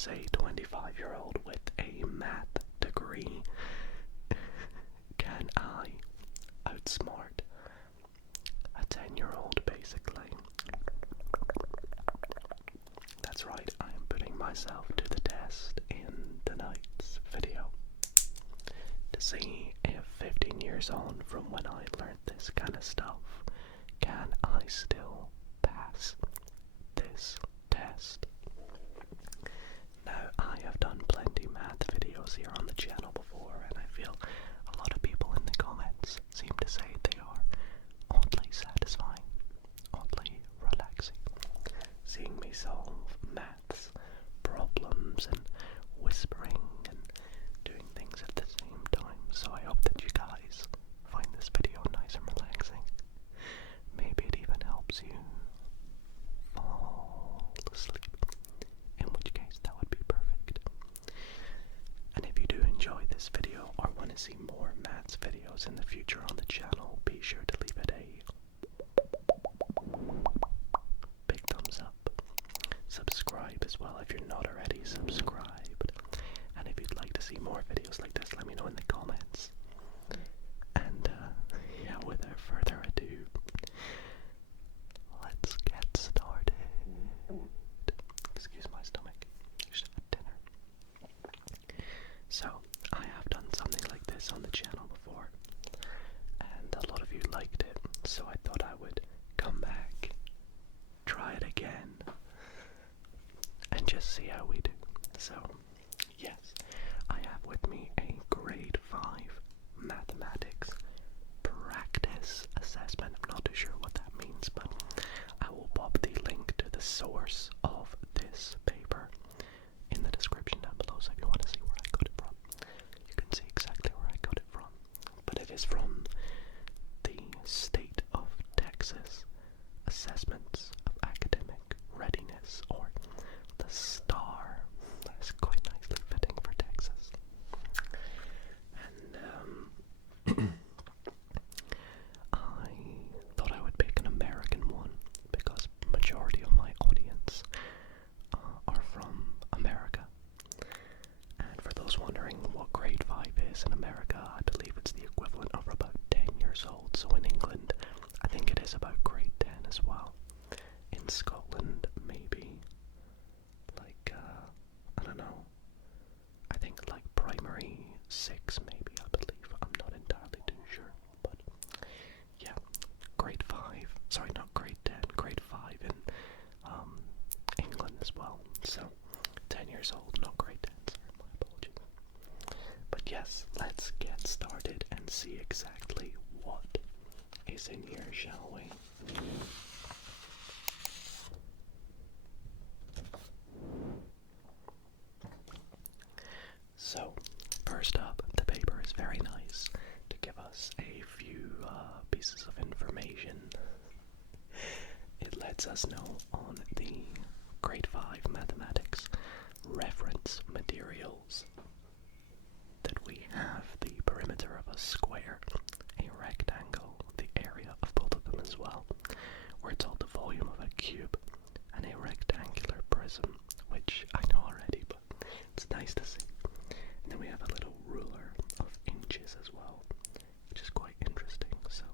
as a 25-year-old with a math degree, can I outsmart a 10-year-old, basically? That's right, I am putting myself to the test in tonight's video to see if 15 years on from when I learned this kind of stuff, can I still pass this test? Now, I have done plenty math videos here on the channel before, and I feel a lot of people in the comments seem to say they are oddly satisfying, oddly relaxing, seeing me solve maths problems and whispering and doing things at the same time. So I hope that you guys find this video nice and relaxing. Maybe it even helps you fall asleep, in which case that would be perfect. And if you do enjoy this video or want to see more maths videos in the future on the channel, be sure to leave it a big thumbs up. Subscribe as well if you're not already subscribed. And if you'd like to see more videos like this, let me know in the comments. And yeah, without further ado, let's get started. Excuse my stomach. You should have dinner. So, I have done something like this on the channel before, and a lot of you liked it, so I thought I would come back, try it again, and just see how we do. So, yes, I have with me a grade 5 mathematics practice assessment. I'm not too sure what that means, but I will pop the link to the source of this paper in the description down below, so if you want to see where I got it from, you can see exactly where I got it from. But it is from the State of Texas Assessments of Academic Readiness, or the STAR. That's quite nicely fitting for Texas. And I thought I would pick an American one because majority of my audience are from America. And for those wondering what grade 5 is in America, I believe it's the equivalent of about 10 years old. So in England, I think it is about grade 10 as well. In Scotland, maybe like, I don't know, I think like primary 6 maybe, I believe. I'm not entirely too sure, but yeah, grade 5, sorry, not grade 10, grade 5 in England as well. So 10 years old, not grade 10, sorry, my apologies. But yes, let's get started and see exactly what is in here, shall we? So, first up, the paper is very nice to give us a few pieces of information. It lets us know on the grade 5 mathematics reference materials that we have the perimeter of a square, a rectangle, the area of both of them as well. We're told the volume of a cube and a rectangular prism, which I know already, but it's nice to see. And then we have a little ruler of inches as well, which is quite interesting. So,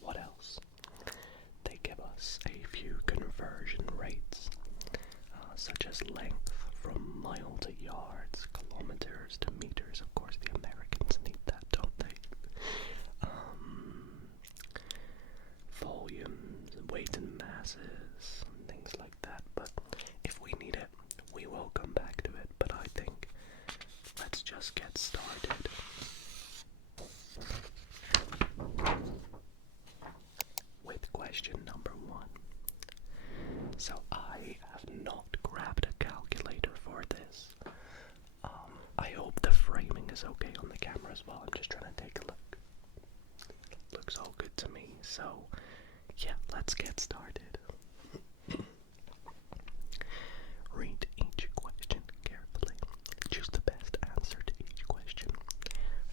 what else? They give us a few conversion rates, such as length from mile to yards, kilometers to meters. Of course, the Americans need that, don't they? Volumes, weight and masses, and things like that. But if we need it, we will come back to it. But I think let's just get started. With question number 1. So I have not grabbed a calculator for this. I hope the framing is okay on the camera as well. I'm just trying to take a look. Looks all good to me. So yeah, let's get started. Read each question carefully. Choose the best answer to each question.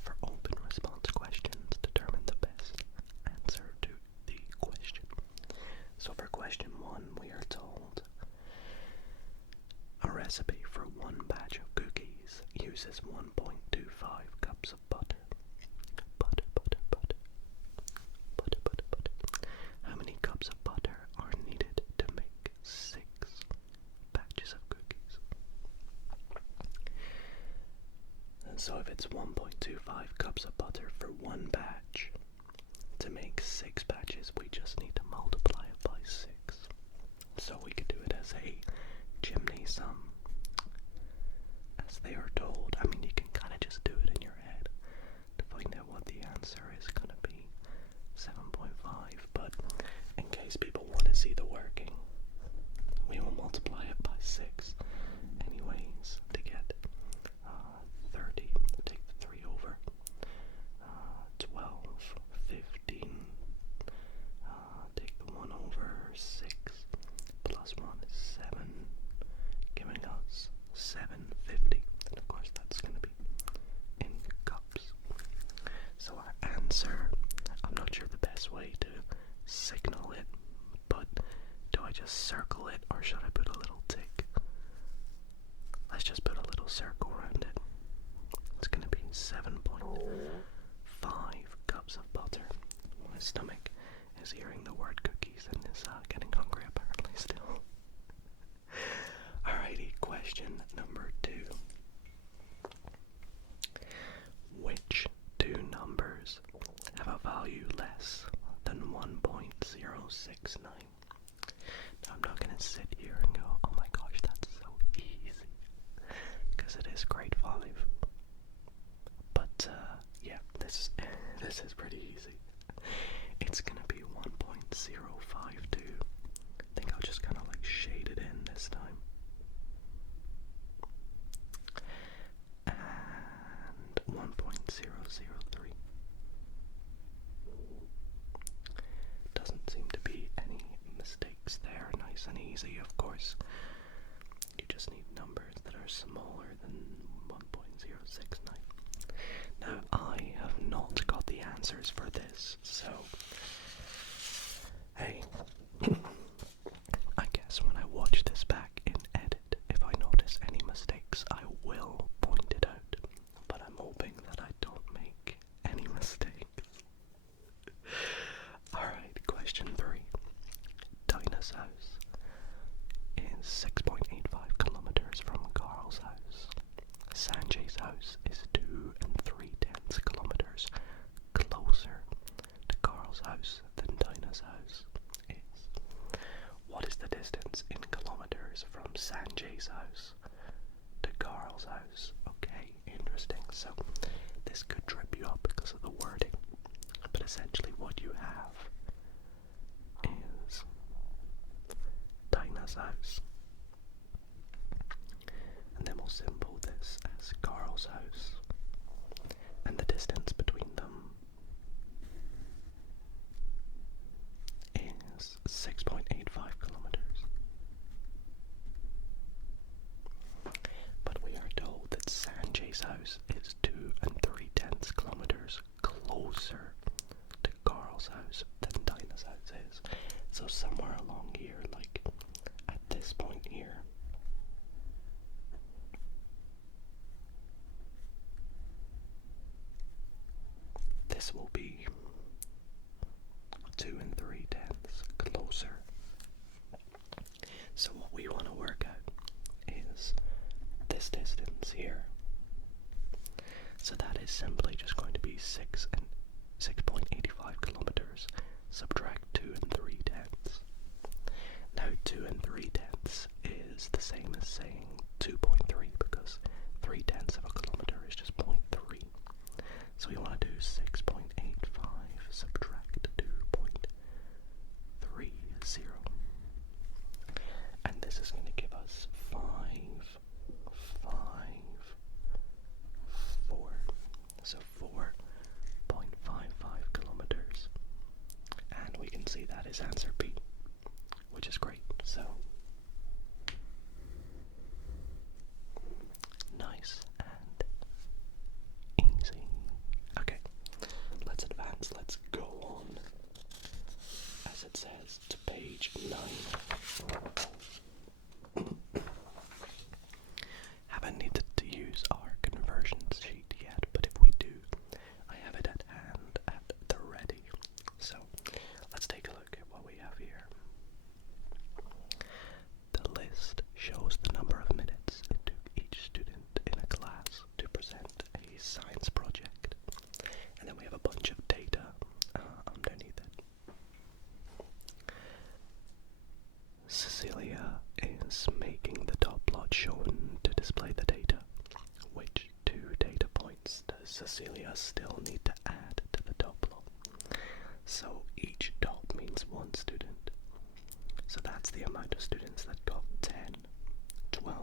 For open response questions, determine the best answer to recipe for one batch of cookies uses 1.25 cups of butter. Butter, butter, butter. Butter, butter, butter. How many cups of butter are needed to make 6 batches of cookies? And so if it's 1.25 cups of butter for one batch, to make 6 batches, we just need to multiply it by 6. So we could do it as a chimney sum, as they are told. I mean, you can kind of just do it in your head to find out what the answer is going to be. 7.5, but in case people want to see the working, we will multiply it by 6 anyways to get 30. Take the 3 over. 12, 15. Take the 1 over. 6 plus 1 is 7, giving us 750. And of course that's going to be in cups. So our answer, I'm not sure the best way to signal it, but do I just circle it or should I put a little tick? Let's just put a little circle around it. It's going to be 7.5 cups of butter. My stomach is hearing the word cookies and is getting hungry apparently still. Alrighty, question number 2. Which 2 numbers have a value less than 1.069? Now I'm not going to sit here and go, oh my gosh, that's so easy, because it is grade 5. But yeah, this is pretty easy. It's going to be 1.052. I think I'll just kind of like shade it in this time. And 1.003. Doesn't seem to be any mistakes there. Nice and easy, of course. You just need numbers that are smaller than 1.069. Now, I have not got the answers for this, so hey, I guess when I watch this back in edit, if I notice any mistakes, I will point it out, but I'm hoping that I don't make any mistakes. Alright, question 3. Dinah's house is 6.85 kilometers from Carl's house. Sanjay's house is 2 3/10 kilometers closer to Carl's house than Dinah's house is. What is the distance in kilometers from Sanjay's house to Carl's house? Okay, interesting. So this could trip you up because of the wording, but essentially what you have is Dinah's house, and then we'll symbol this as Carl's house, and the distance between them is 6.85 kilometers. But we are told that Sanjay's house is 2 3/10 kilometers closer to Carl's house than Dinah's house is. So somewhere along here, like at this point here, this will be 2 3/10 closer. So what we want to work out is this distance here. So that is simply just going to be 6.85 kilometers. Subtract 2 3/10. Now 2 3/10 is the same as saying 2.3 because 3/10 of a kilometer is just 0.3. So we want to do 6.85 subtract 2.30. And this is going to give us 5, 5, 4. So 4.55 kilometers. And we can see that is answer B, which is great. So nice and easy. Okay, let's advance. Let's go on, as it says, to page 9. each dot means one student. So that's the amount of students that got 10, 12,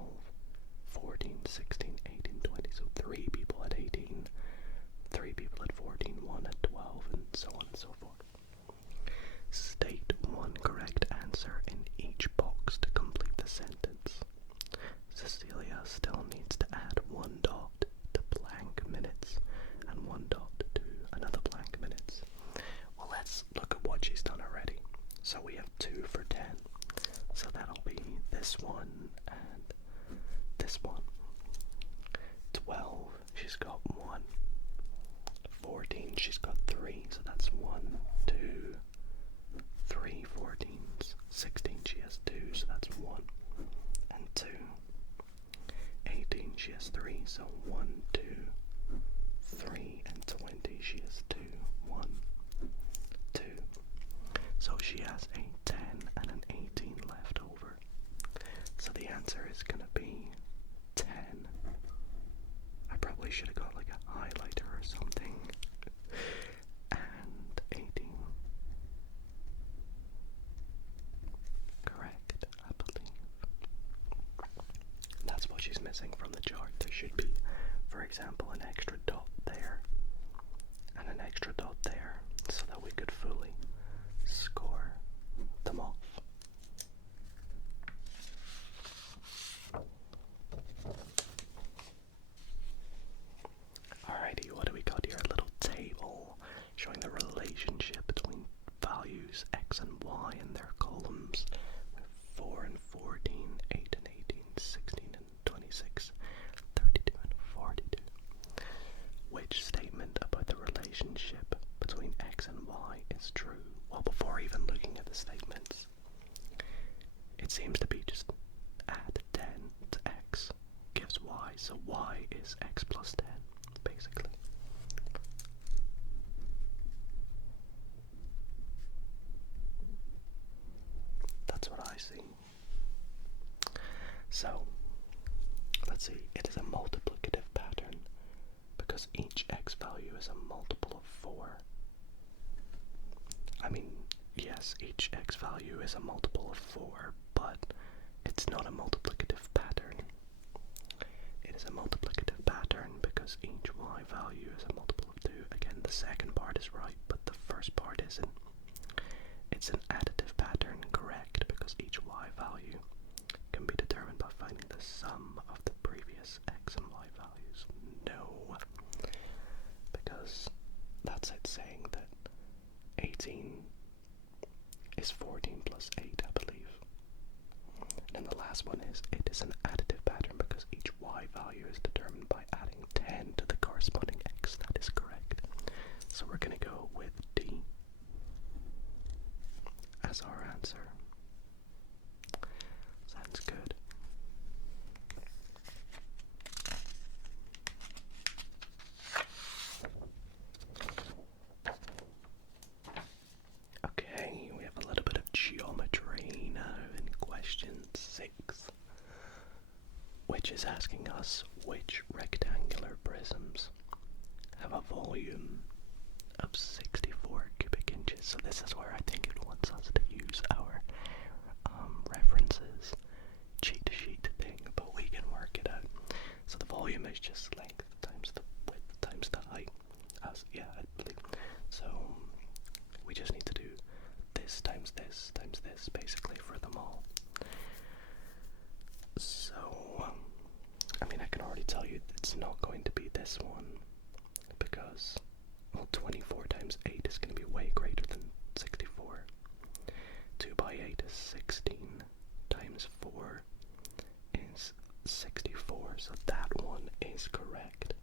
14, 16, 18, 20. So 3 people at 18, 3 people at 14, 1 at 12, and so on and so forth. State one correct answer in each box to complete the sentence. Cecilia still needs to add 1 dot to blank minutes and 1 dot to another blank minutes. Well, let's look at what she's done already. So we have 2 for 10. So that'll be this one and this one. 12, she's got 1. 14, she's got 3. So that's 1, 2, 3 14s. 16, she has 2. So that's 1 and 2. 18, she has 3. So 1, 2, 3, and 20, she has 2. 1, 2. So she has a 10 and an 18 left over. So the answer is going to be 10. I probably should have got like a highlighter or something. And 18. Correct, I believe. That's what she's missing from the chart. There should be, for example, an extra dot there and an extra dot there so that we could fully score them off. Alrighty, what do we got here? A little table showing the relationship between values x and y in their columns. 4 and 14, 8 and 18, 16 and 26, 32 and 42. Which statement about the relationship between x and y is true? Well, before even looking at the statements, it seems to be just add 10 to x gives y, so y is x plus 10, basically. That's what I see. So, let's see, it is a multiplicative pattern because each x value is a multiple of 4. I mean, yes, each x value is a multiple of 4, but it's not a multiplicative pattern. It is a multiplicative pattern because each y value is a multiple of 2. Again, the second part is right, but the first part isn't. It's an additive pattern, correct, because each y value can be determined by finding the sum of the previous x and y values. No, because that's it saying that 18 is 14 plus 8, I believe. And the last one is, it is an additive pattern because each y value is determined by adding 10 to the corresponding x. That is correct. So we're going to go with D as our answer. Sounds good. Okay, we have a little bit of geometry now in question 6, which is asking us which rectangular prisms have a volume of 64 cubic inches. So this is where I think it wants us to use our references cheat sheet thing, but we can work it out. So the volume is just length times the width times the height. Yeah, I believe. So we just need to do this times this times this, basically, for them all. So, I mean, I can already tell you it's not going to be this one, because, well, 24 times 8 is going to be way greater than 64. 2 by 8 is 16, times 4 is 64, so that one is correct.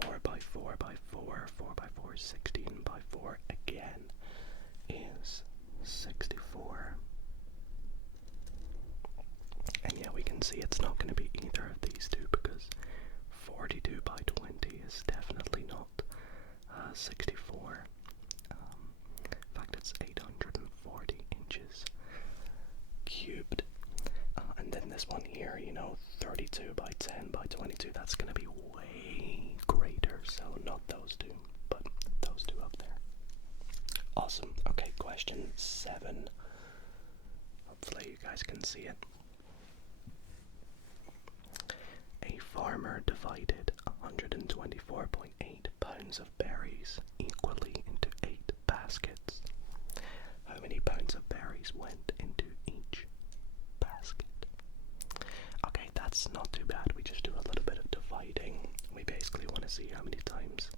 4 by 4 by 4, 4 by 4 is 16 by 4 again is 64. And yeah, we can see it's not going to be either of these two because 42 by 20 is definitely not 64. In fact, it's 840 inches cubed. And then this one here, 32 by 10 by 22, that's going to be way greater, so not those Awesome. Okay, question 7. Hopefully you guys can see it. A farmer divided 124.8 pounds of berries equally into 8 baskets. How many pounds of berries went into each basket? Okay, that's not too bad. We just do a little bit of dividing. We basically want to see how many times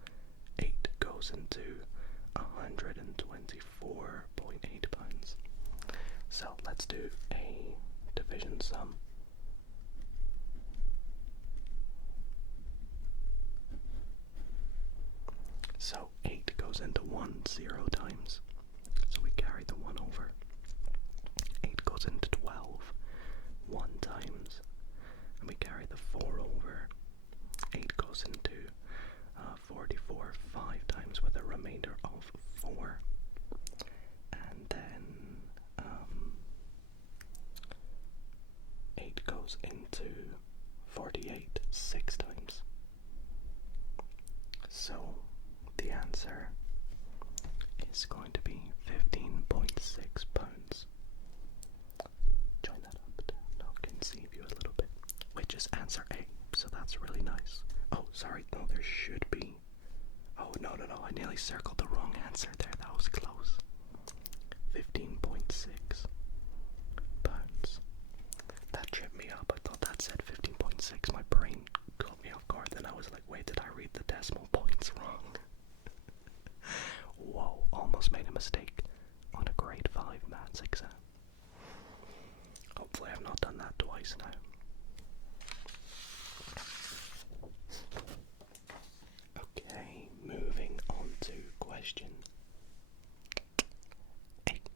8 goes into 124.8 pounds. So let's do a division sum. So 8 goes into 1 0 times. So we carry the 1 over. 8 goes into 12 1 times. And we carry the 4 over. 8 goes into 44 5 times with a remainder of 4. And then 8 goes into 48 6 times. So the answer is going to be 15.6 pounds. Join that up to conceive you a little bit, which is answer A, so that's really nice. Oh, sorry, no, there should be. Oh, no, I nearly circled the wrong answer there, that was close. 15.6 pounds. That tripped me up. I thought that said 15.6. My brain caught me off guard, then I was like, wait, did I read the decimal points wrong? Whoa, almost made a mistake on a grade 5 maths exam. Hopefully I've not done that twice now. Okay, moving on to question 8.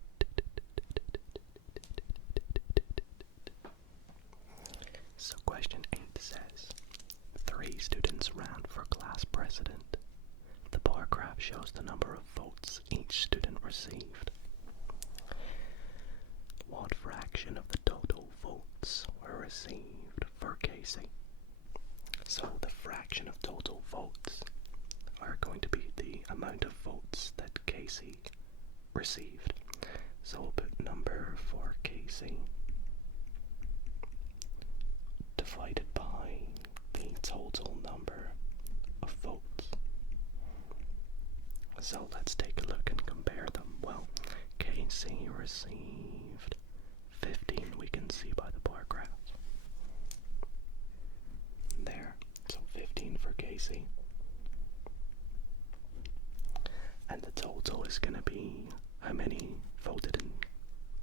So question 8 says, 3 students ran for class president. The bar graph shows the number of votes each student received. What fraction of the total votes were received for Casey? So the fraction of total votes are going to be the amount of votes that Casey received. So we'll put number for Casey divided by the total number of votes. So let's take a look and compare them. Well, Casey received 15, we can see by the bar graph. There, so 15 for Casey. And the total is going to be how many voted in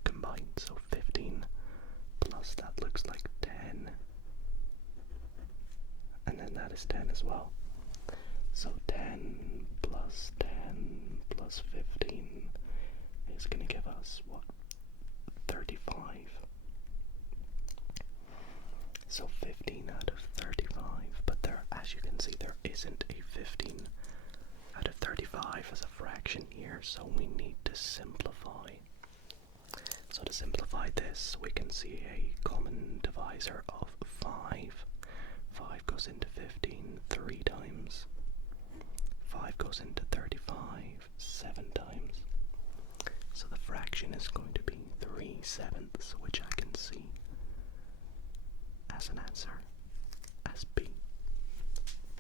combined. So 15 plus that looks like 10. And then that is 10 as well. So 10 plus 10 plus 15 is going to give us, what, 35. So 15 out of 35, but there, as you can see, there isn't a 15 out of 35 as a fraction here, so we need to simplify. So to simplify this, we can see a common divisor of 5. 5 goes into 15 3 times. 5 goes into 35 7 times. So the fraction is going to be 3/7, which I can see as an answer as B.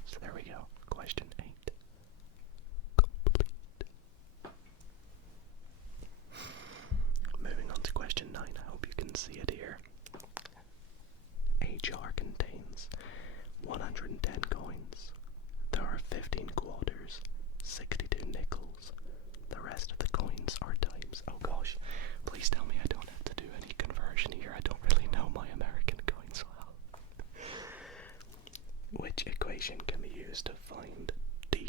So there we go. Question 8. Complete. Moving on to question 9. I hope you can see it here. A jar contains 110 coins. There are 15 quarters, 62 nickels. The rest of the coins are dimes. Oh gosh, please tell me I don't have to do any conversion here. I don't really know my American coins well. Which equation can be used to find D,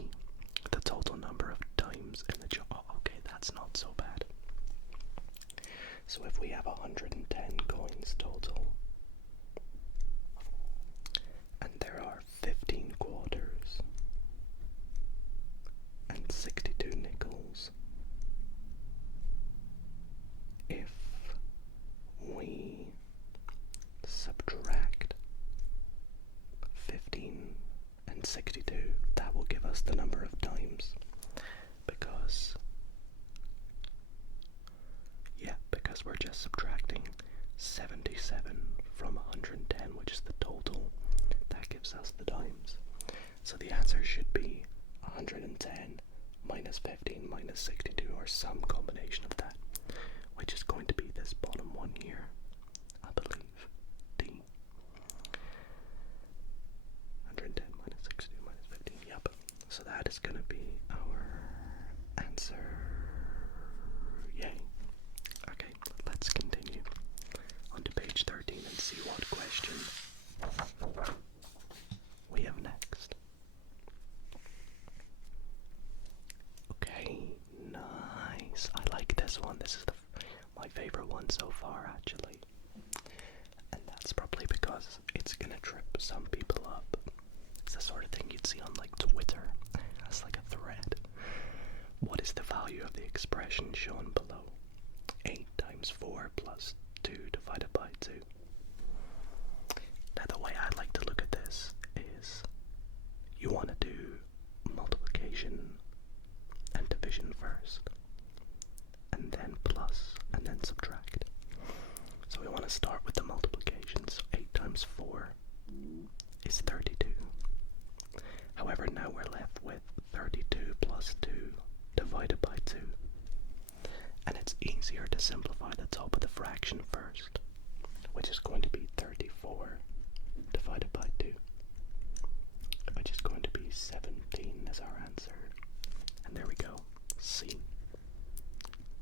the total number of dimes in the jar? Oh, okay, that's not so bad. So if we have 110 coins total, and there are 15 quarters and 62 nickels, if we subtract 15 and 62, that will give us the number of dimes, because 110 minus 15 minus 62, or some combination of that, which is going to be this bottom one here, I believe, D. 110 minus 62 minus 15, yep. So that is going to be our answer. Yay. Okay, let's continue on to page 13 and see what question we have next. Okay, nice. I like this one. This is my favorite one so far, actually. And that's probably because it's gonna trip some people up. It's the sort of thing you'd see on like Twitter. That's like a thread. What is the value of the expression shown below? 8 times 4 plus 2 divided by 2. Now the way I like to look at this is you want to do multiplication and division first, and then plus, and then subtract. So we want to start with the multiplication. So 8 times 4 is 32. However, now we're left with 32 plus 2 divided by 2. And it's easier to simplify the top of the fraction first, which is going to be 34 divided by 2, which is going to be 17 as our answer. And there we go. C.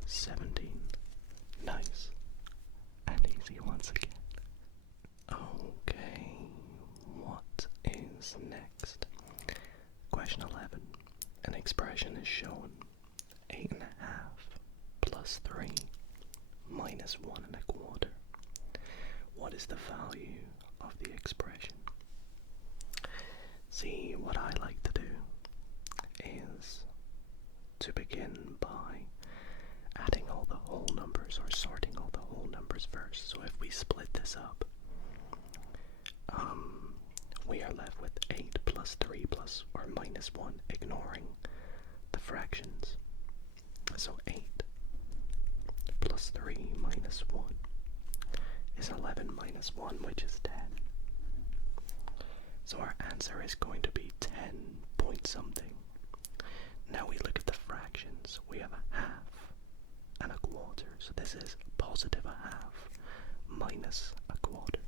17. Nice. And easy once again. Okay, what is next? Question 11. An expression is shown. 8.5 plus 3 minus 1.25. What is the value of the expression? See, what I like to do is to begin by adding all the whole numbers, or sorting all the whole numbers first. So if we split this up, we are left with 8 plus 3 plus or minus 1, ignoring the fractions. So 8 plus 3 minus 1 is 11 minus 1, which is 10. So our answer is going to be 10 point something. Now we look at the fractions. We have a half and a quarter. So this is positive a half minus a quarter.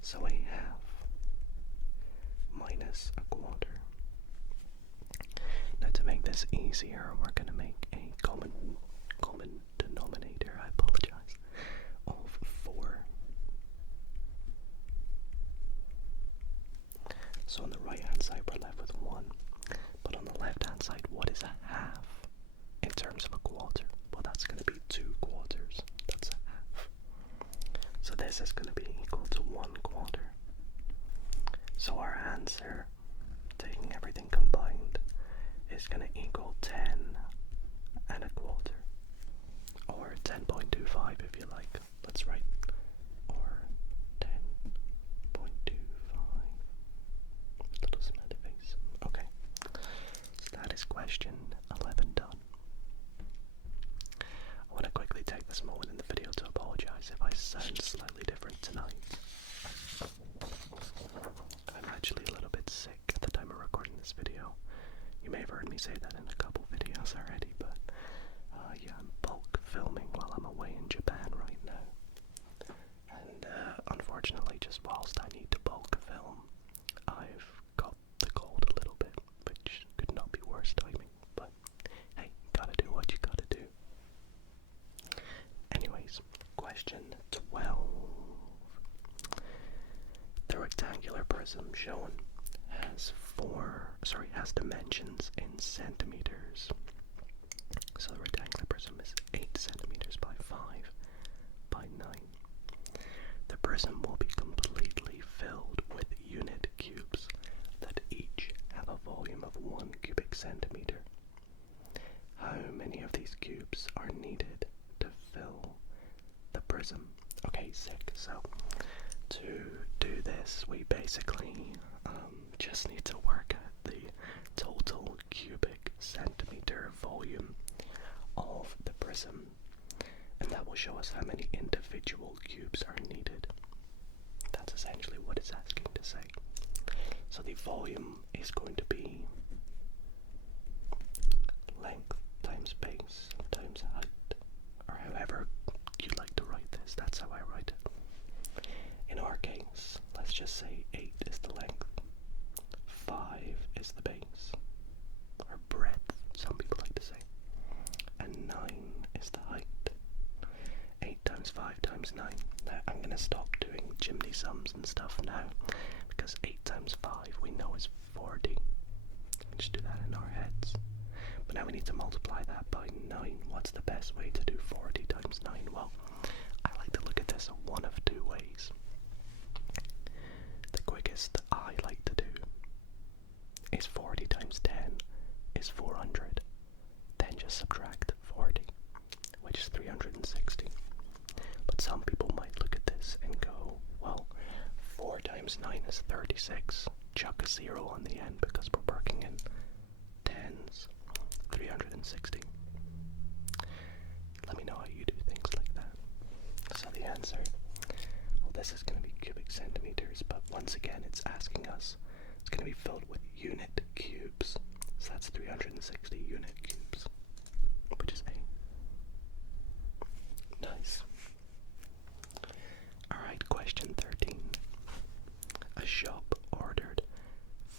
So a half minus a quarter. Now to make this easier, we're going to make a common denominator, I apologize, of 4. So on the right hand side we're left with 1, but on the left hand side, what is a half in terms of a quarter? Well, that's going to be 2 quarters. That's a half. So this is going to be equal to 1 quarter. So our answer, taking everything combined, is going to equal 10 and a quarter, or 10.25 if you like. Let's write, or 10.25. Little smiley face. Okay, so that is question 11 done. I want to quickly take this moment in the video to apologize if I sound slightly different tonight. I'm actually a little bit sick at the time of recording this video. You may have heard me say that in a couple videos already, but yeah, I'm bulk filming while I'm away in Japan right now. And unfortunately, just whilst I need to bulk film, I've got the cold a little bit, which could not be worse timing, but hey, gotta do what you gotta do. Anyways, question 12. The rectangular prism shown has dimensions in centimeters. So the rectangular prism is 8 centimeters by 5 by 9. The prism will be completely filled with unit cubes that each have a volume of 1 cubic centimeter. How many of these cubes are needed to fill the prism? Okay, sick. So to do this, we basically just need to work out the total cubic centimeter volume of the prism, and that will show us how many individual cubes are needed. That's essentially what it's asking to say. So the volume is going to be gonna stop doing chimney sums and stuff now, because 8 times 5 we know is 40. We just do that in our heads. But now we need to multiply that by 9. What's the best way to do 40 times 9? Well, I like to look at this one of two ways. The quickest I like to do is 40 times 10 is 400. Then just subtract 40, which is 360. But some people might look at this and go, well, 4 times 9 is 36. Chuck a 0 on the end because we're working in tens. 360. Let me know how you do things like that. So the answer, well, this is going to be cubic centimeters, but once again it's asking us, it's going to be filled with unit cubes. So that's 360 unit cubes, which is A. Nice. Alright, question 13. A shop ordered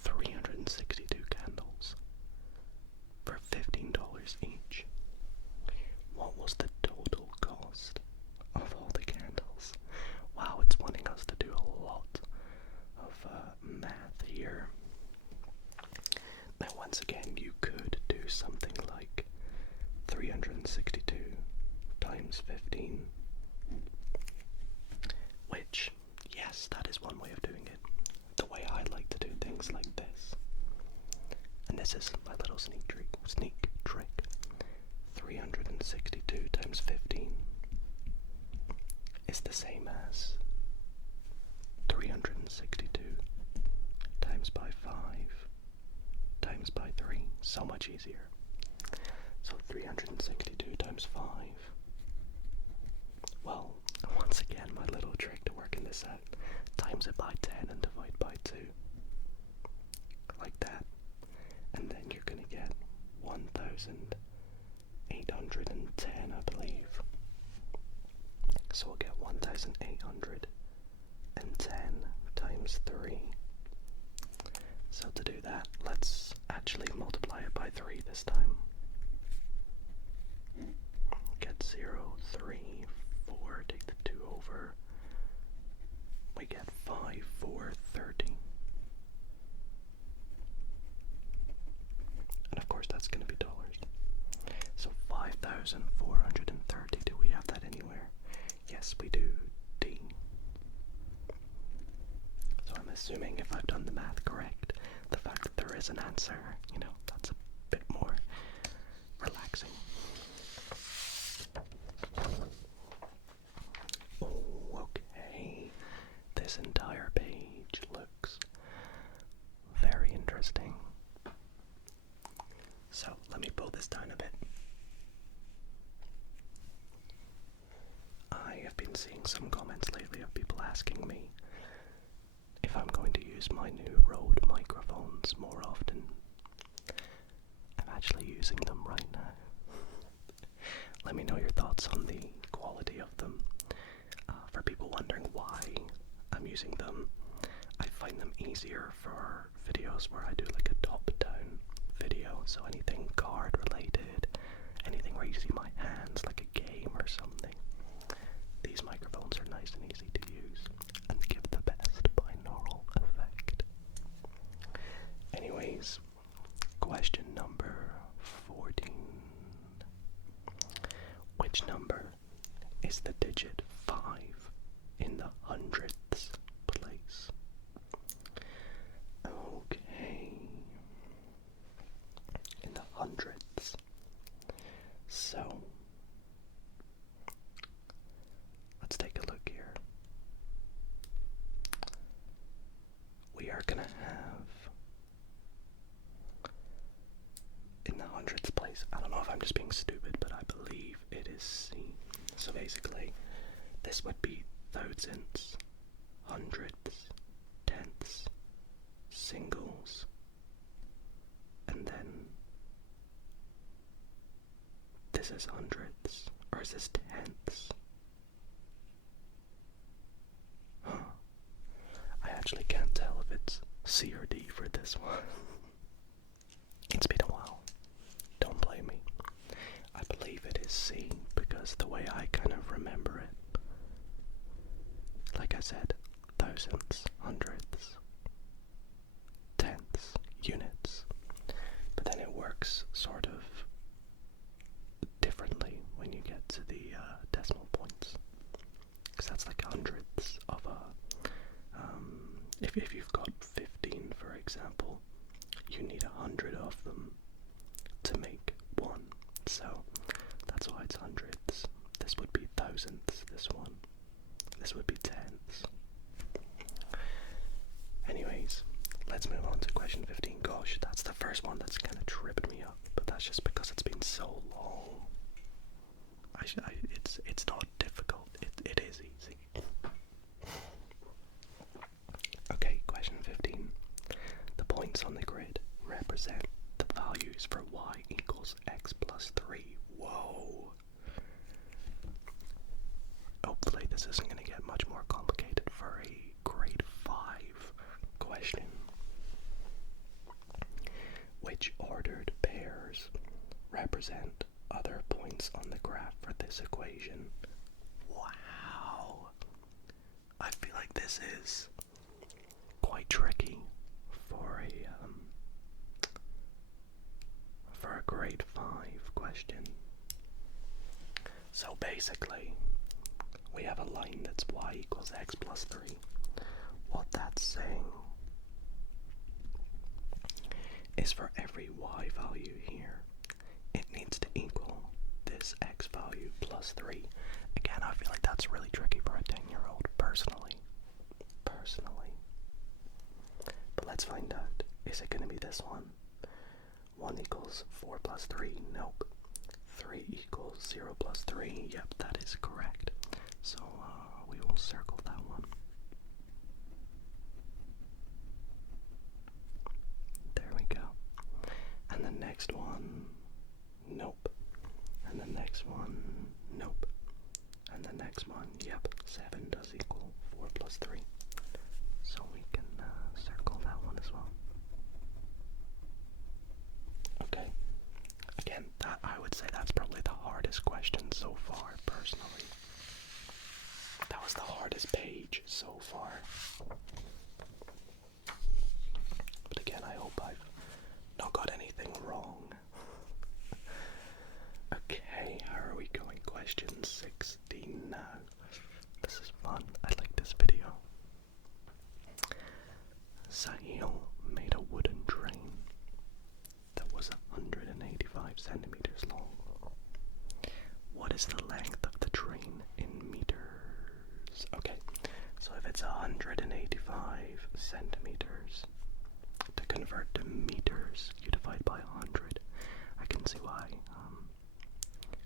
362 candles for $15 each. What was the total cost of all the candles? Wow, it's wanting us to do a lot of math here. Now once again, you could do something like 362 times 15, which, yes, that is one way of doing it. The way I like to do things like this, and this is my little sneak trick, 362 times 15 is the same as 362 times by 5 times by 3. So much easier. So 362 times 5. Well, once again, my little trick to working this out, times it by 10 and divide by 2. Like that. And then you're going to get 1,810, I believe. So we'll get 1,810 times 3. So to do that, let's actually multiply it by 3 this time. Get 0, 3, 4, take the 2 over. We get 5, 4, 30. And of course that's going to be dollars. So 5,430. Do we have that anywhere? Yes, we do. D. So I'm assuming if I've done the math correct, the fact that there is an answer, you know, that's a bit more relaxing. Oh, okay. This entire page looks very interesting. So let me pull this down a bit. I have been seeing some comments lately of people asking me if I'm going to use my new Rode microphones more often. I'm actually using them right now. Let me know your thoughts on the quality of them. For people wondering why I'm using them, I find them easier for videos where I do like a top-down video, so anything card related, anything where you see my hands, like a game or something. These microphones are nice and easy to use and give the best binaural effect. Anyways, question number 14. Which number is the digit 5 in the hundredths place? Okay. In the hundredths. So, let's take a look here. We are gonna have, in the hundredths place, I don't know if I'm just being stupid, but I believe it is C. So basically, this would be thousandths, hundredths, tenths, singles, and then this is hundredths, or is this tenths? Huh. I actually can't tell if it's C or D for this one. It's been a while. Don't blame me. I believe it is C because the way I kind of remember it, thousandths, hundredths, tenths, units. But then it works sort of differently when you get to the decimal points, because that's like hundredths of a. If you've got 15, for example, you need 100 of them to make one. So that's why it's hundredths. This would be thousandths. This one. This would be tenths. Anyways, let's move on to question 15. Gosh, that's the first one that's kind of tripped me up, but that's just because it's been so long. It's not difficult. It is easy. Okay, question 15. The points on the grid represent the values for y equals x plus 3. Whoa. Hopefully this isn't going to get much more complicated for a grade 5 question. Which ordered pairs represent other points on the graph for this equation? Wow. I feel like this is quite tricky for a grade 5 question. So basically, we have a line that's y equals x plus 3. What that's saying is for every y value here, it needs to equal this x value plus 3. Again, I feel like that's really tricky for a 10-year-old, personally. But let's find out. Is it going to be this one? 1 equals 4 plus 3? Nope. 3 equals 0 plus 3? Yep, that is correct. So we will circle that one. There we go. And the next one, nope. And the next one, nope. And the next one, yep, 7 does equal 4 plus 3. So we can circle that one as well. Okay. Again, I would say that's probably the hardest question so far, personally. That was the hardest page so far. But again, I hope I've not got anything wrong. Okay, how are we going? Question 16 now. This is fun. I like this video. Sahil made a wooden train that was 185 centimeters long. What is the length of the train in meters? Okay, so if it's 185 centimeters, to convert to meters, you divide by 100. I can see why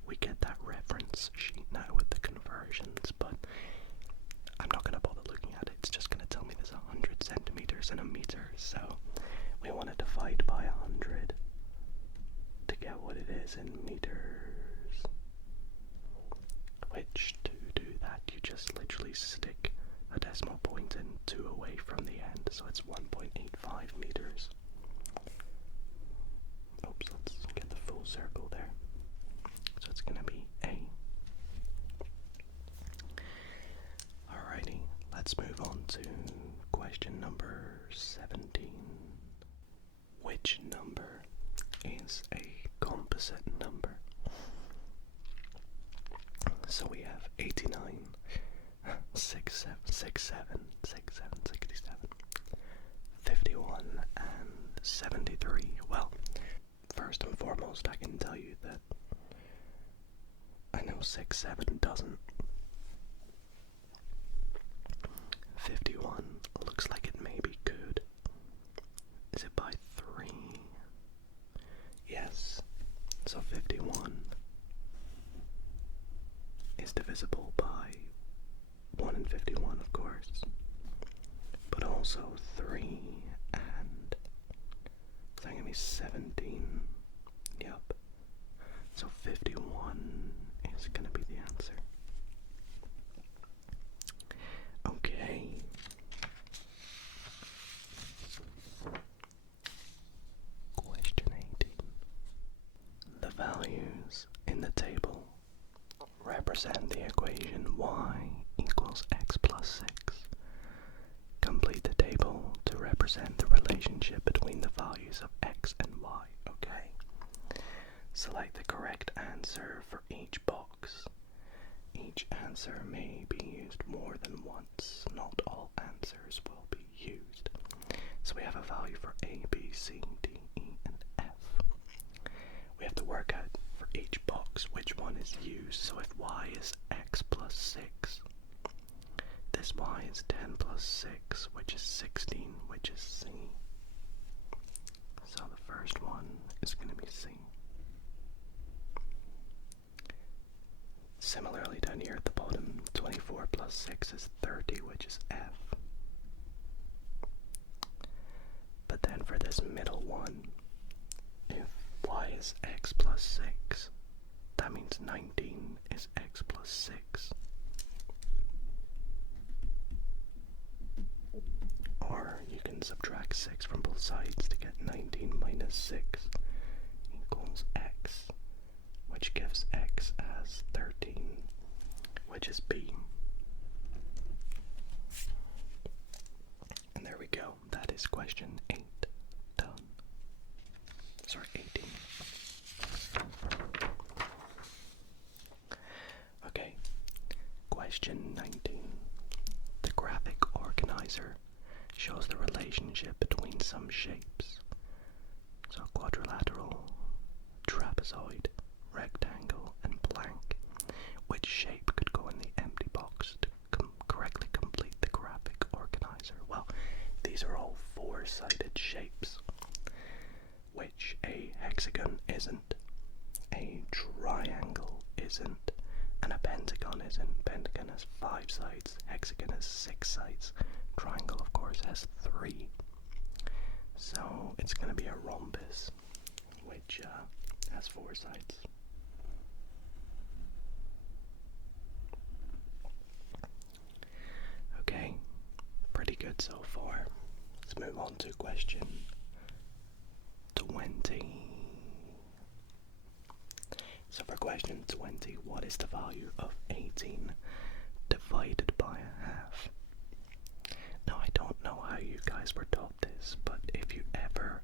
we get that reference sheet now with the conversions, but I'm not going to bother looking at it. It's just going to tell me there's 100 centimeters in a meter, so we want to divide by 100 to get what it is in meters. Which, to do that, you just literally stick a decimal point in 2 away from the end, so it's 1.85 meters. Oops, let's get the full circle there. So it's going to be A. Alrighty, let's move on to question number 17. Which number is a composite number? So we have 89, 67, 51, and 73. Well, first and foremost, I can tell you that I know 67 doesn't. 51 looks like it maybe could. Is it by 3? Yes. So 51 is divisible by 1 and 51, of course. But also 3 and it's going to be 17. Yep. So 51 is going to be the answer. Okay. Question 18. The values in the table represent the equation y equals x plus 6. able to represent the relationship between the values of x and y, okay? Select the correct answer for each box. Each answer may be used more than once. Not all answers will be used. So we have a value for A, B, C, D, E, and F. We have to work out for each box which one is used. So if y is x plus 6, this y is 10 plus 6, which is 16, which is C. So the first one is going to be C. Similarly, down here at the bottom, 24 plus 6 is 30, which is F. But then for this middle one, if y is x plus 6, that means 19 is x plus 6. Or you can subtract 6 from both sides to get 19 minus 6 equals x, which gives x as 13, which is B. And there we go. That is question 8 done. Sorry, 18. Okay, question 19. The graphic organizer shows the relationship between some shapes. So quadrilateral, trapezoid, rectangle, and blank. Which shape could go in the empty box to correctly complete the graphic organizer? Well, these are all four-sided shapes, which a hexagon isn't, a triangle isn't, and a pentagon isn't. Pentagon has 5 sides, hexagon has 6 sides, triangle of course has 3. So it's going to be a rhombus, which has 4 sides. Okay, pretty good so far. Let's move on to question 20. So for question 20, what is the value of 18 divided by a half? Now I don't know how you guys were taught this, but if you ever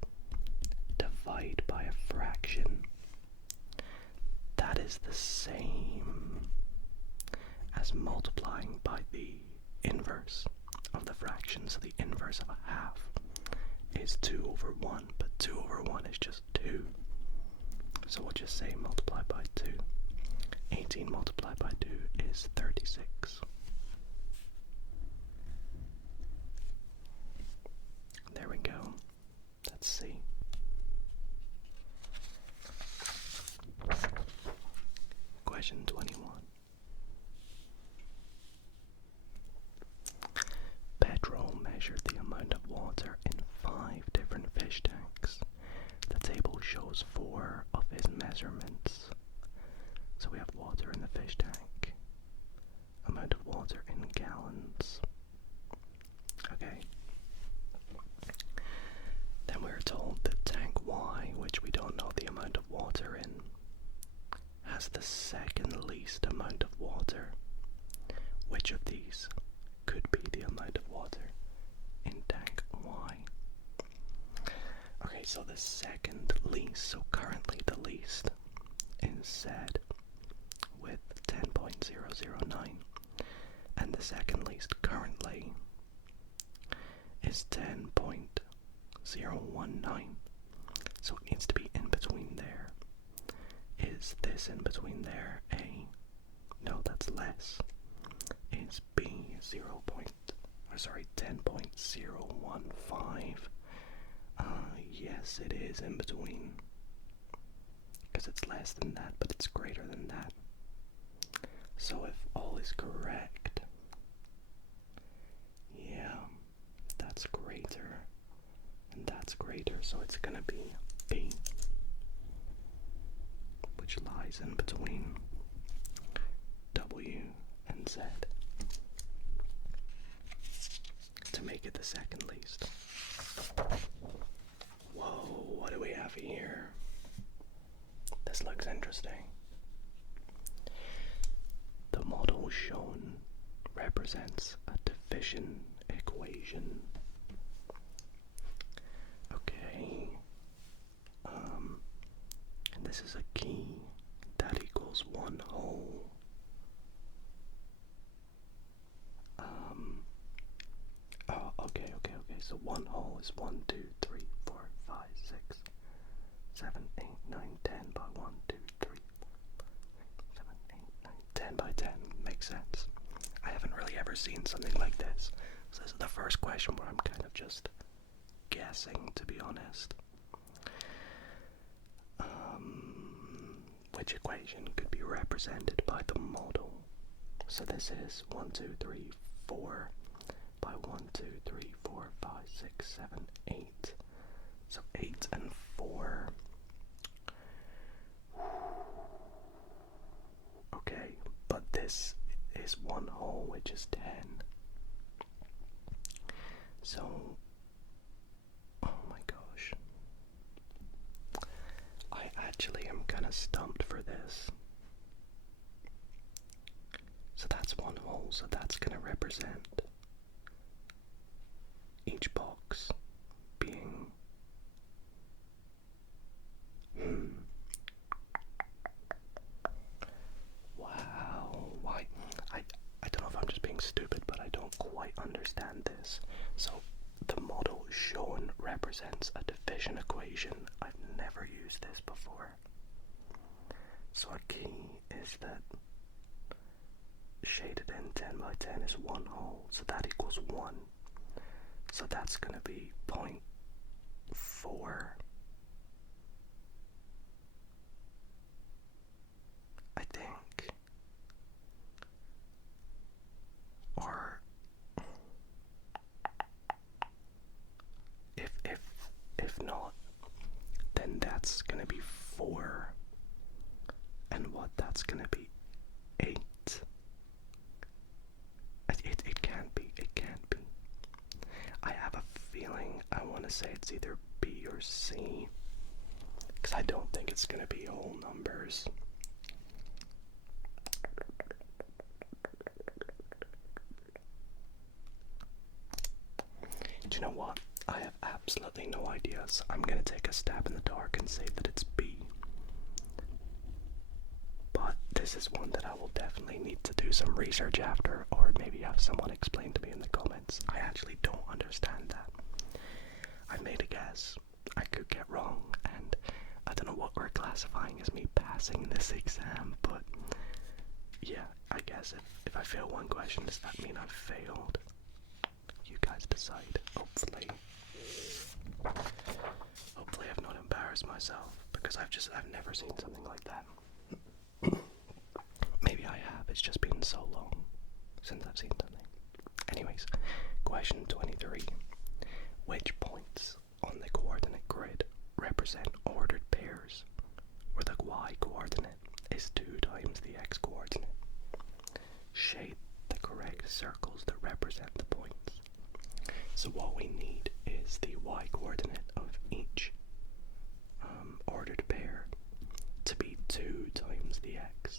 divide by a fraction, that is the same as multiplying by the inverse of the fraction. So the inverse of a half is 2 over 1, but 2 over 1 is just 2. So we'll just say multiply by 2. 18 multiplied by 2 is 36. There we go. Let's see. Question 21. Pedro measured the amount of water in 5 different fish tanks. The table shows 4 of his measurements. So we have water in the fish tank, amount of water in gallons. Okay. Then we're told that tank Y, which we don't know the amount of water in, has the second least amount of water. Which of these could be the amount of water in tank Y? Okay, so the second least, so currently the least, is said with 10.009, and the second least currently is 10.019, so it needs to be in between there. Is this in between there A? No, that's less. Is B 10.015? Yes, it is in between, because it's less than that, but it's greater than that. So if all is correct, yeah, that's greater, and that's greater, so it's gonna be B, which lies in between W and Z, to make it the second least. Whoa, what do we have here? This looks interesting. The model shown represents a division equation. Okay. And this is a key. That equals 1 whole. Oh, okay. So 1 whole is 1, 2, 3, 4, 5, 6, 7, 8, 9, 10 by 1, 2, 3, 7, 8, 9, 10 by 10. Makes sense. I haven't really ever seen something like this. So this is the first question where I'm kind of just guessing, to be honest. Which equation could be represented by the model? So this is 1, 2, 3, 4 by 1, 2, 3, 4, 5, 6, 7, 8. So 8 and 4. Okay, but this is 1 whole, which is 10. So, oh my gosh. I actually am kind of stumped for this. So that's 1 whole, so that's going to represent each box being wow. Why? I don't know if I'm just being stupid, but I don't quite understand this. So the model shown represents a division equation. I've never used this before. So a key is that shaded in 10 by 10 is 1 whole, so that equals 1. So that's going to be 0.4. I think. Or if not, then that's going to be 4. And what that's going to be 8. It can't be. It can't be. I have a feeling I want to say it's either B or C, because I don't think it's going to be whole numbers. Do you know what? I have absolutely no idea, so I'm going to take a stab in the dark and say that it's B. But this is one that I will definitely need to do some research after, or maybe have someone explain to me in the comments. I actually don't understand that. I made a guess. I could get wrong, and I don't know what we're classifying as me passing this exam, but yeah, I guess if I fail one question, does that mean I've failed? You guys decide. Hopefully I've not embarrassed myself, because I've never seen something like that. Maybe I have, it's just been so long since I've seen something. Anyways, question 23. Which points on the coordinate grid represent ordered pairs, where the y-coordinate is 2 times the x-coordinate? Shade the correct circles that represent the points. So what we need is the y-coordinate of each ordered pair to be 2 times the x.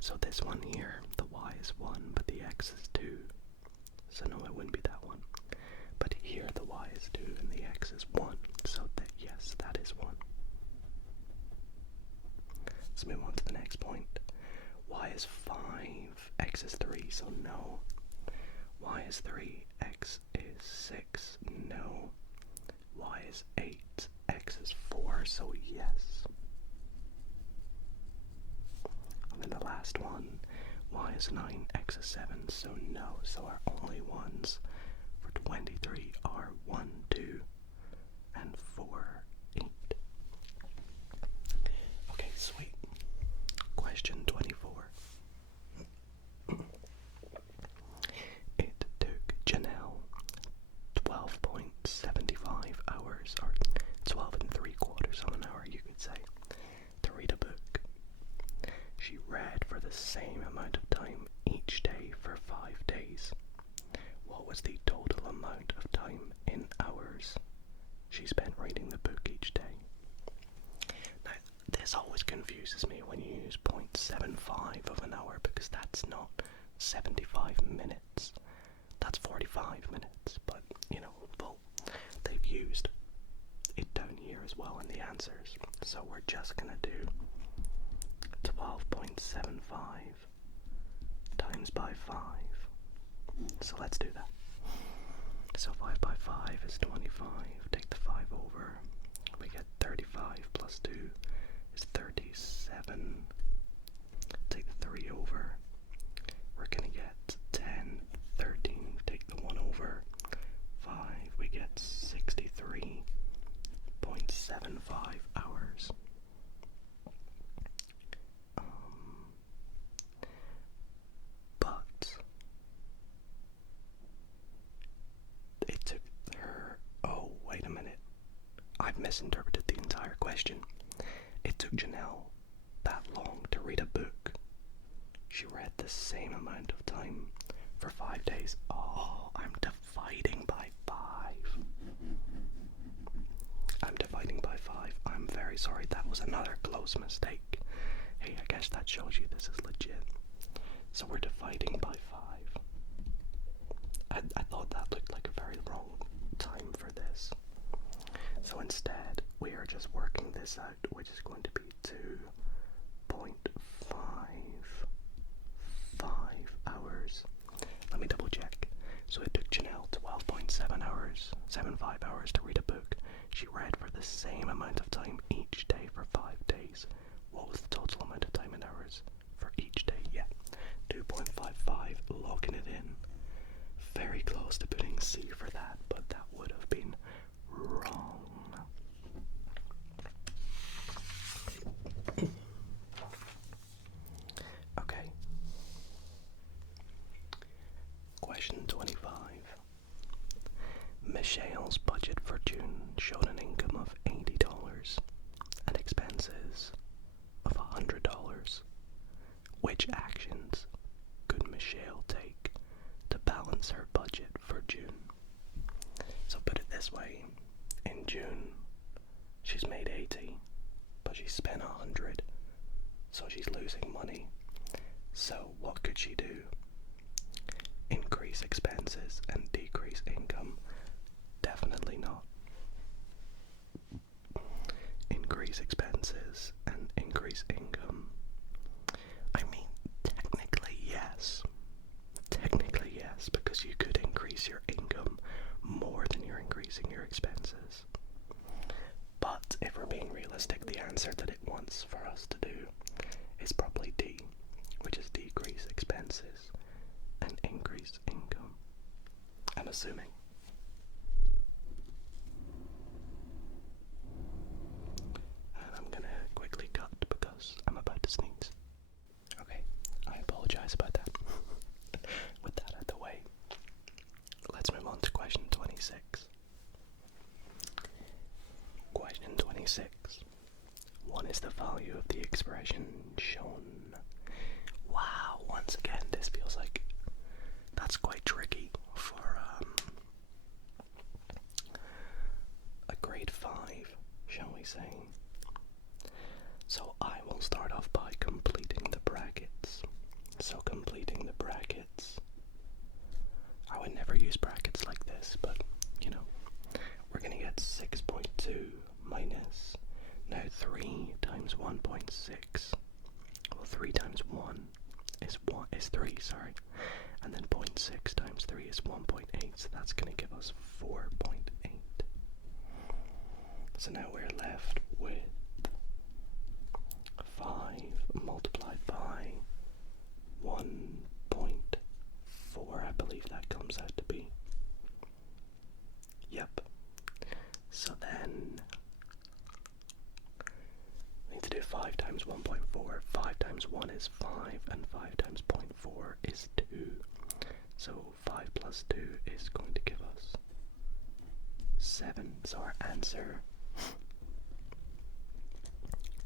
So this one here, the y is 1, but the x is 2. So no, it wouldn't be that one. But here the y is 2 and the x is 1. So that, yes, that is 1. Let's move on to the next point. Y is 5, x is 3, so no. Y is 3, x is 6, no. Y is 8, x is 4, so yes. And then the last one, y is 9, x is 7, so no. So our only ones for 23 are 1, 2, and 4, 8. Okay, sweet. Question 24. It took Janelle 12.75 hours, or 12 3/4 of an hour, you could say, to read a book. She read for the same amount of time each day for 5 days. What was the total amount of time in hours she spent reading the book each day? Now, this always confuses me when you use 0.75 of an hour, because that's not 75 minutes. That's 45 minutes, but, you know, well, they've used it down here as well in the answers. So we're just gonna do 12.75 times by 5. So let's do that. So 5 by 5 is 25. Take the 5 over. We get 35 plus 2 is 37. Take the 3 over. We're gonna get 10, 13. Take the 1 over. 5. We get 63.75 hours. But it took her. Oh, wait a minute. I've misinterpreted the entire question. It took Janelle that long to read a book. She read the same amount of time for 5 days. Oh, I'm dividing by 5. I'm dividing by 5. I'm very sorry. That was another close mistake. Hey, I guess that shows you this is legit. So we're dividing by 5. I thought that looked like a very wrong time for this. So instead, we are just working this out, which is going to be 2.55 hours. Let me double check. So it took Janelle 12.75 hours to read a book. She read for the same amount of time each day for 5 days. What was the total amount of time in hours for each day? Yeah, 2.55, locking it in. Very close to putting C for that, but that would have been wrong. Okay. Question 25. Michelle's budget for June showed an income of $80 and expenses of $100. Which actions could Michelle take to balance her budget for June? So put it this way, in June she's made 80, but she spent 100, so she's losing money. So what could she do? Increase expenses and decrease income? Definitely not. Increase expenses and increase income? I mean, technically yes. Technically yes, because you could increase your income more than you're increasing your expenses. But if we're being realistic, the answer that it wants for us to do is probably D, which is decrease expenses and increase income. I'm assuming. And I'm gonna quickly cut because I'm about to sneeze. Okay, I apologize about that. With that out of the way, let's move on to question 26. Question 26. What is the value of the expression shown? Wow, once again, this feels like that's quite tricky for a grade 5, shall we say. So I will start off by completing the brackets. So completing the brackets. I would never use brackets like this, but you know, we're gonna get 6.2 minus, now 3 times 1.6. Well, 3 times 1 is 3, sorry. And then 0.6 times 3 is 1.8, so that's gonna give us 4.8. So now we're left with 5 multiplied by 1.4, I believe that comes out to be. Yep. So then we need to do 5 times 1.4. 5 times 1 is 5, and 5 times 0.4 is 2. So 5 plus 2 is going to give us 7. So our answer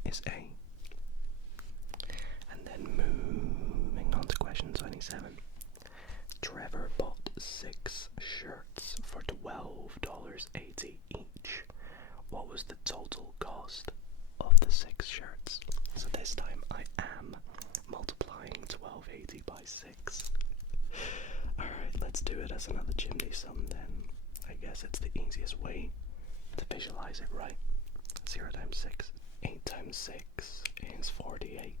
is A. And then moving on to question 27. Trevor bought 6 shirts for $12.80 each. What was the total cost of the 6 shirts? So this time I am multiplying 1280 by 6. Alright, let's do it as another chimney sum then. I guess it's the easiest way visualize it right. 0 times 6. 8 times 6 is 48.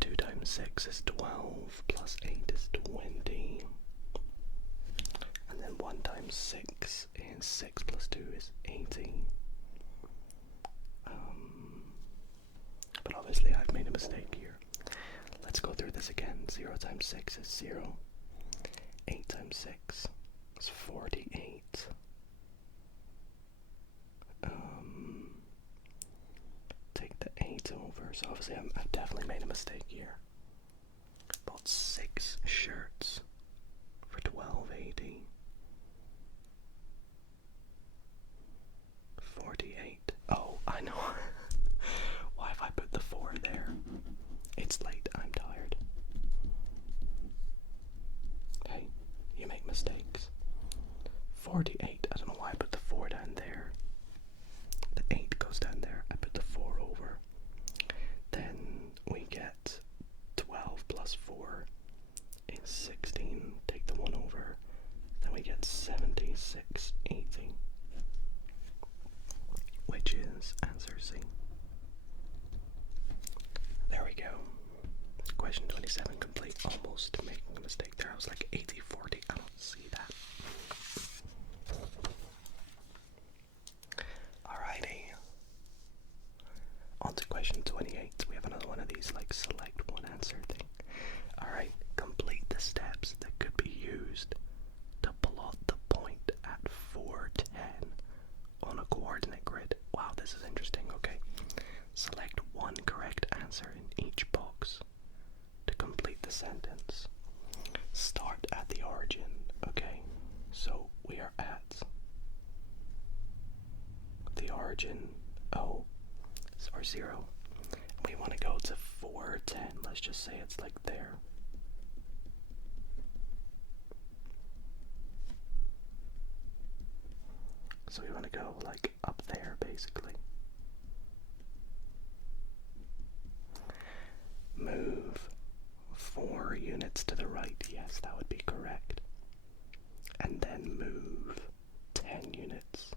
2 times 6 is 12, plus 8 is 20. And then 1 times 6 is 6 plus 2 is 80. But obviously I've made a mistake here. Let's go through this again. 0 times 6 is 0. 8 times 6 is 48. Take the 8 over. So obviously I've definitely made a mistake here. Bought 6 shirts for $12.80. 48. Oh, I know. Why have I put the 4 there? It's late, I'm tired. Hey, you make mistakes. 48, I don't know why I put the 4 down there. The 8 goes down there, I put the 4 over. Then we get 12 plus 4 is 16, take the 1 over. Then we get 76.80, which is answer C. There we go. Question 27 complete. Almost making a mistake there. I was like 80-40. I don't see that. Alrighty. On to question 28. We have another one of these like select one answer thing. Alright. Complete the steps that could be used to plot the point at 410 on a coordinate grid. Wow, this is interesting. Okay. Select one correct answer in each box to complete the sentence. Start at the origin. Okay, so we are at the origin O or 0. We want to go to 410. Let's just say it's like there. So we want to go like up there basically. Move 4 units to the right. Yes, that would be correct. And then move 10 units.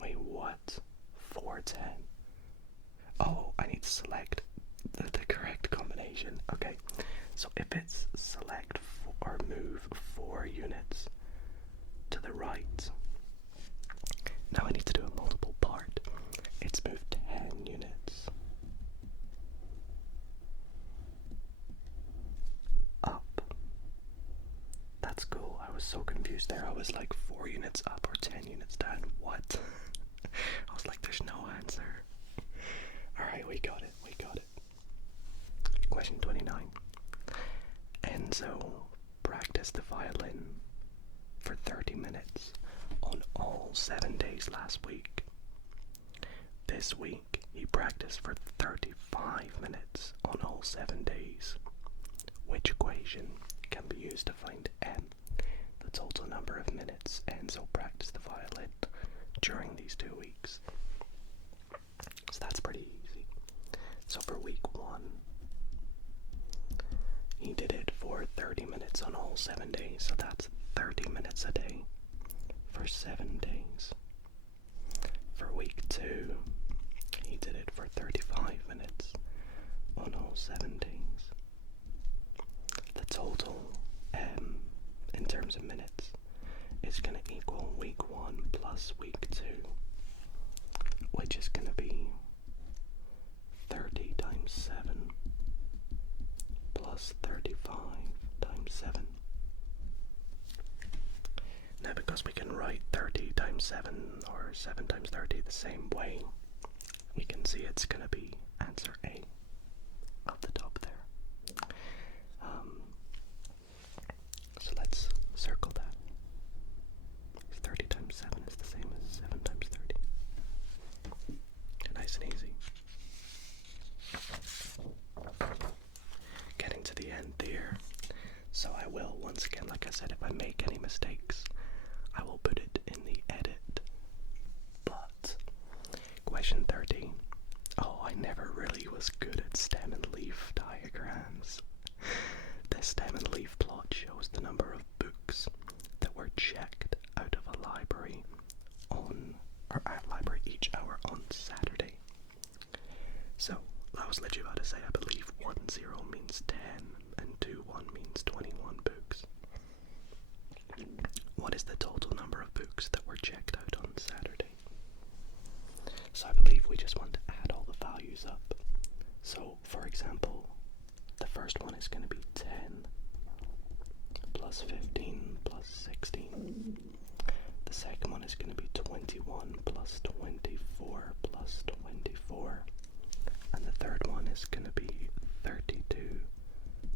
Wait, what? 410. Oh, I need to select the correct combination. Okay, so if it's select or move 4 units to the right, now I need to do a multiple part. It's move 10 units up. That's cool. I was so confused there. I was like 4 units up or 10 units down. What? I was like, there's no answer. Alright, we got it. We got it. Question 29. Enzo practiced the violin for 30 minutes on all 7 days last week. This week, he practiced for 35 minutes on all 7 days. Which equation can be used to find n, the total number of minutes Enzo practiced the violin during these 2 weeks? So that's pretty easy. So for week 1, he did it for 30 minutes on all 7 days, so that's 30 minutes a day for 7 days. For week 2, he did it for 35 minutes on all 7 days. The total, in terms of minutes, is going to equal week 1 plus week 2, which is going to be 30 times 7 plus 35 times 7. Now, because we can write 30 times 7 or 7 times 30 the same way, we can see it's going to be answer A up the top there. So let's circle that. 30 times 7 is the same as 7 times 30. Nice and easy. Getting to the end there. So I will, once again, like I said, if I make any mistakes, I will put it in the edit. But, question 30. Oh, I never really was good at stem and leaf diagrams. 0 means 10, and 2 1 means 21 books. What is the total number of books that were checked out on Saturday? So I believe we just want to add all the values up. So, for example, the first one is going to be 10 plus 15 plus 16. The second one is going to be 21 plus 24 plus 24. And the third one is going to be 32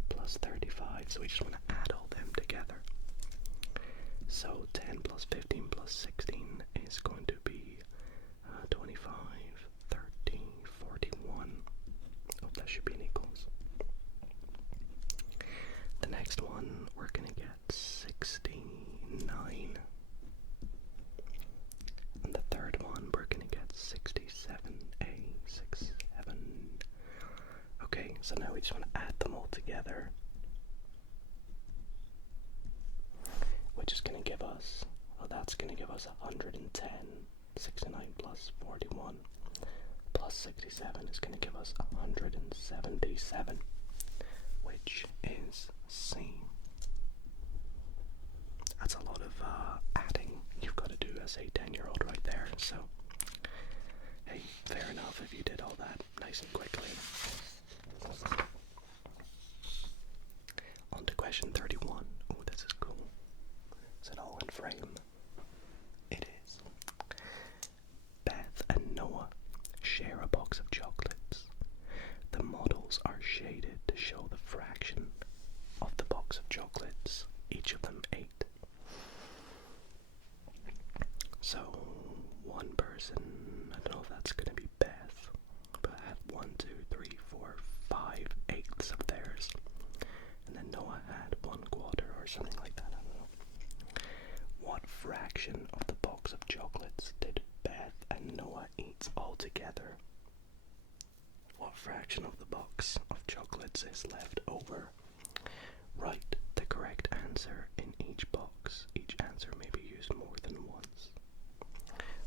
plus 35. So we just want to add all them together. So 10 plus 15 plus 16 is going to be 25, 30, 41. Oh, that should be an equals. The next one, we're going to get 69. And the third one, we're going to get 67A, 67. Okay, so now we just want to add them all together, which is going to give us, that's going to give us 110. 69 plus 41 plus 67 is going to give us 177, which is C. That's a lot of adding you've got to do as a 10-year-old right there, so hey, fair enough if you did all that nice and quickly. On to question 31. Oh, this is cool. Is it all in frame? It is. Beth and Noah share a box of chocolates. The models are shaded to show the fraction of the box of chocolates each of them ate. So, one person, I don't know if that's going to be Beth, but had 1, 2, 3, 4, 5 eighths of theirs. And then Noah had 1/4 or something like that, I don't know. What fraction of the box of chocolates did Beth and Noah eat all together? What fraction of the box of chocolates is left over? Write the correct answer in each box. Each answer may be used more than once.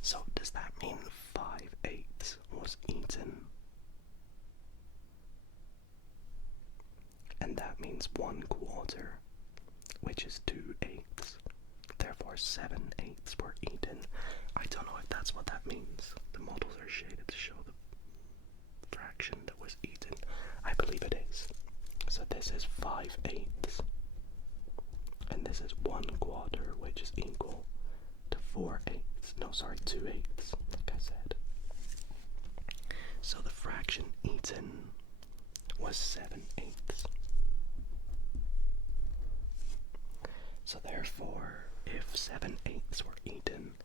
So does that mean 5/8 was eaten? And that means 1/4, which is 2/8. Therefore 7/8 were eaten. I don't know if that's what that means. The models are shaded to show the fraction that was eaten. I believe it is. So this is 5/8. And this is 1/4, which is equal to 4/8. No, sorry, 2/8, like I said. So the fraction eaten was 7/8. So therefore, if 7/8 were eaten,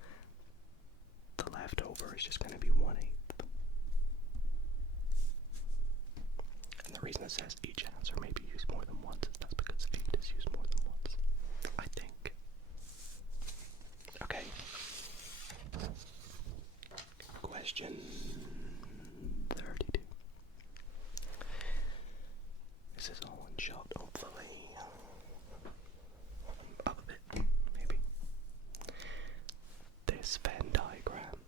the leftover is just going to be 1/8. And the reason it says each answer may be used more than once is that's because 8 is used more than once, I think. Okay. Question 32. This is all in shot, hopefully. Up a bit, maybe. This Venn diagram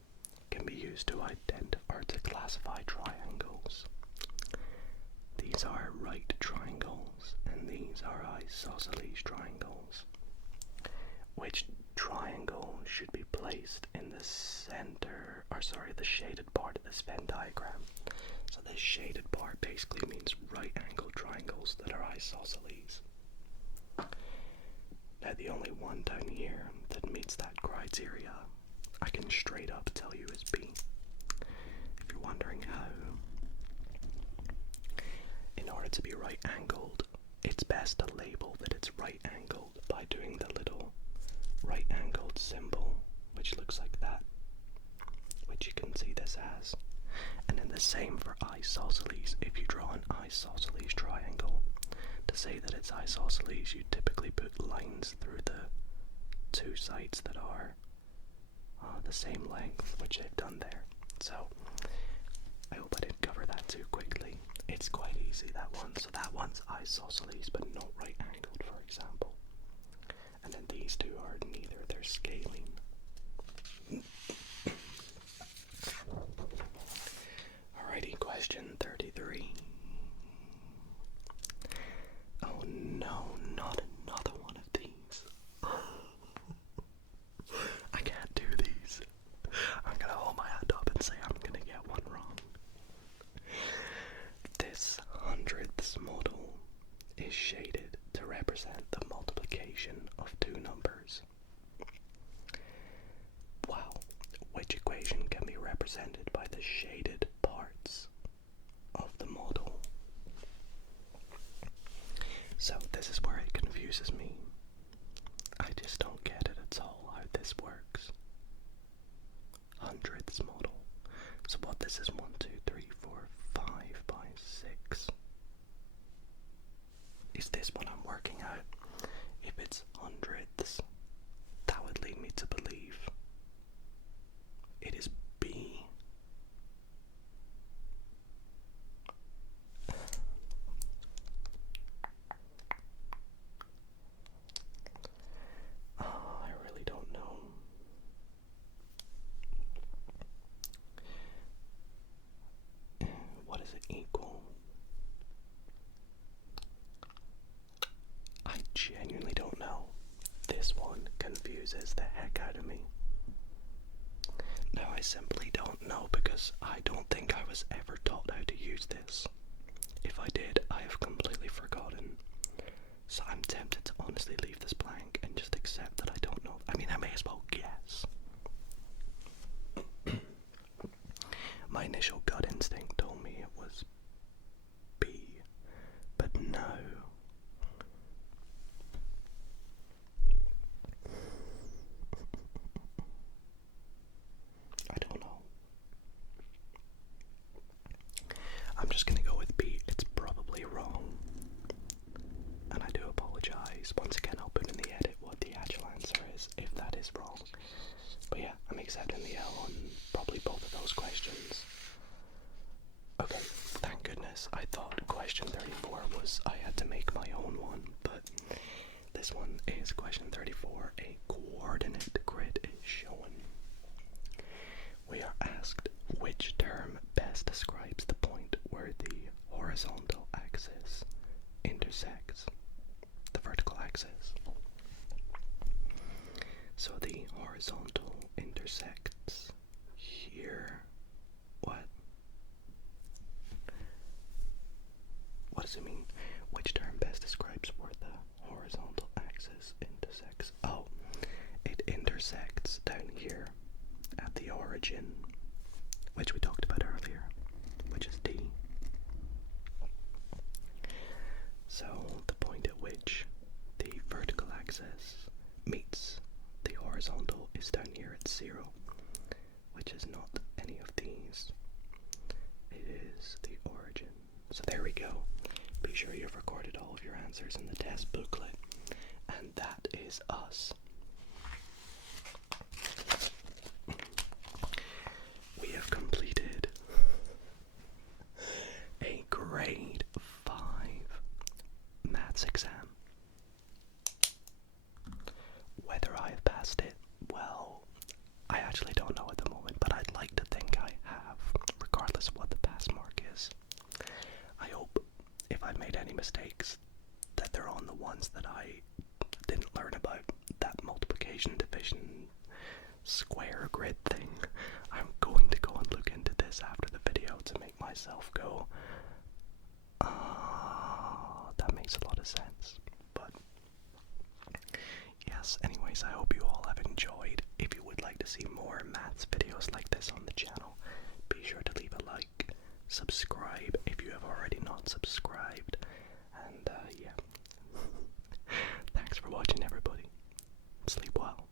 can be used to identify or to classify triangles. These are right triangles, and these are isosceles triangles. Which triangle should be placed in the center, the shaded part of this Venn diagram? So this shaded part basically means right-angled triangles that are isosceles. Now the only one down here that meets that criteria, I can straight up tell you is B. If you're wondering how, in order to be right-angled, it's best to label that it's right-angled by doing the little right-angled symbol, which looks like that, which you can see this as. And then the same for isosceles. If you draw an isosceles triangle, to say that it's isosceles, you typically put lines through the two sides that are the same length, which they've done there. So I hope I didn't cover that too quickly. It's quite easy, that one. So that one's isosceles but not right angled, for example. And then these two are neither, they're scaling. Alrighty, question 33. represented by the shaded parts of the model. So this is where it confuses me. I just don't get it at all how this works. Hundredths model. So what this is 1, 2, 3, 4, 5 by 6. Is this what I'm working out? If it's hundredths, that would lead me to believe it is B. Oh, I really don't know. What does it equal? I genuinely don't know. This one confuses the heck out of me. Now I simply don't know because I don't think I was ever taught how to use this. If I did, I have completely forgotten. So I'm tempted to honestly leave this blank and just accept that I don't know. I mean, I may as well guess. My initial gut instinct told me it was B, but no. I don't know. I'm just gonna go with B. It's probably wrong. And I do apologize. Once again, I'll put in the edit what the actual answer is if that is wrong. But yeah, I'm accepting the L on probably both of those questions. Okay, thank goodness. I thought question 34 was I had to make my own one, but this one is question 34. A coordinate grid is shown. We are asked which term best describes the point where the horizontal axis intersects the vertical axis. So the horizontal intersects here. What? What does it mean? Which term best describes where the horizontal axis intersects? Oh, it intersects down here at the origin, which we talked about earlier, which is D. So the point at which the vertical axis meets the horizontal is down here at 0, which is not any of these. It is the origin. So there we go. Be sure you've recorded all of your answers in the test booklet. And that is us. We have completed a grade 5 maths exam. Whether I have passed it, well, I actually don't know at the moment, but I'd like to think I have, regardless of what the pass mark is. I hope if I've made any mistakes that they're on the ones that I didn't learn about, that multiplication, division, square grid thing. I'm going to go and look into this after the video to make myself go, that makes a lot of sense. But yes, anyways, I hope you all have enjoyed. If you would like to see more maths videos like this on the channel, be sure to leave a like, subscribe if you have already not subscribed, and yeah. Thanks for watching, everybody. Sleep well.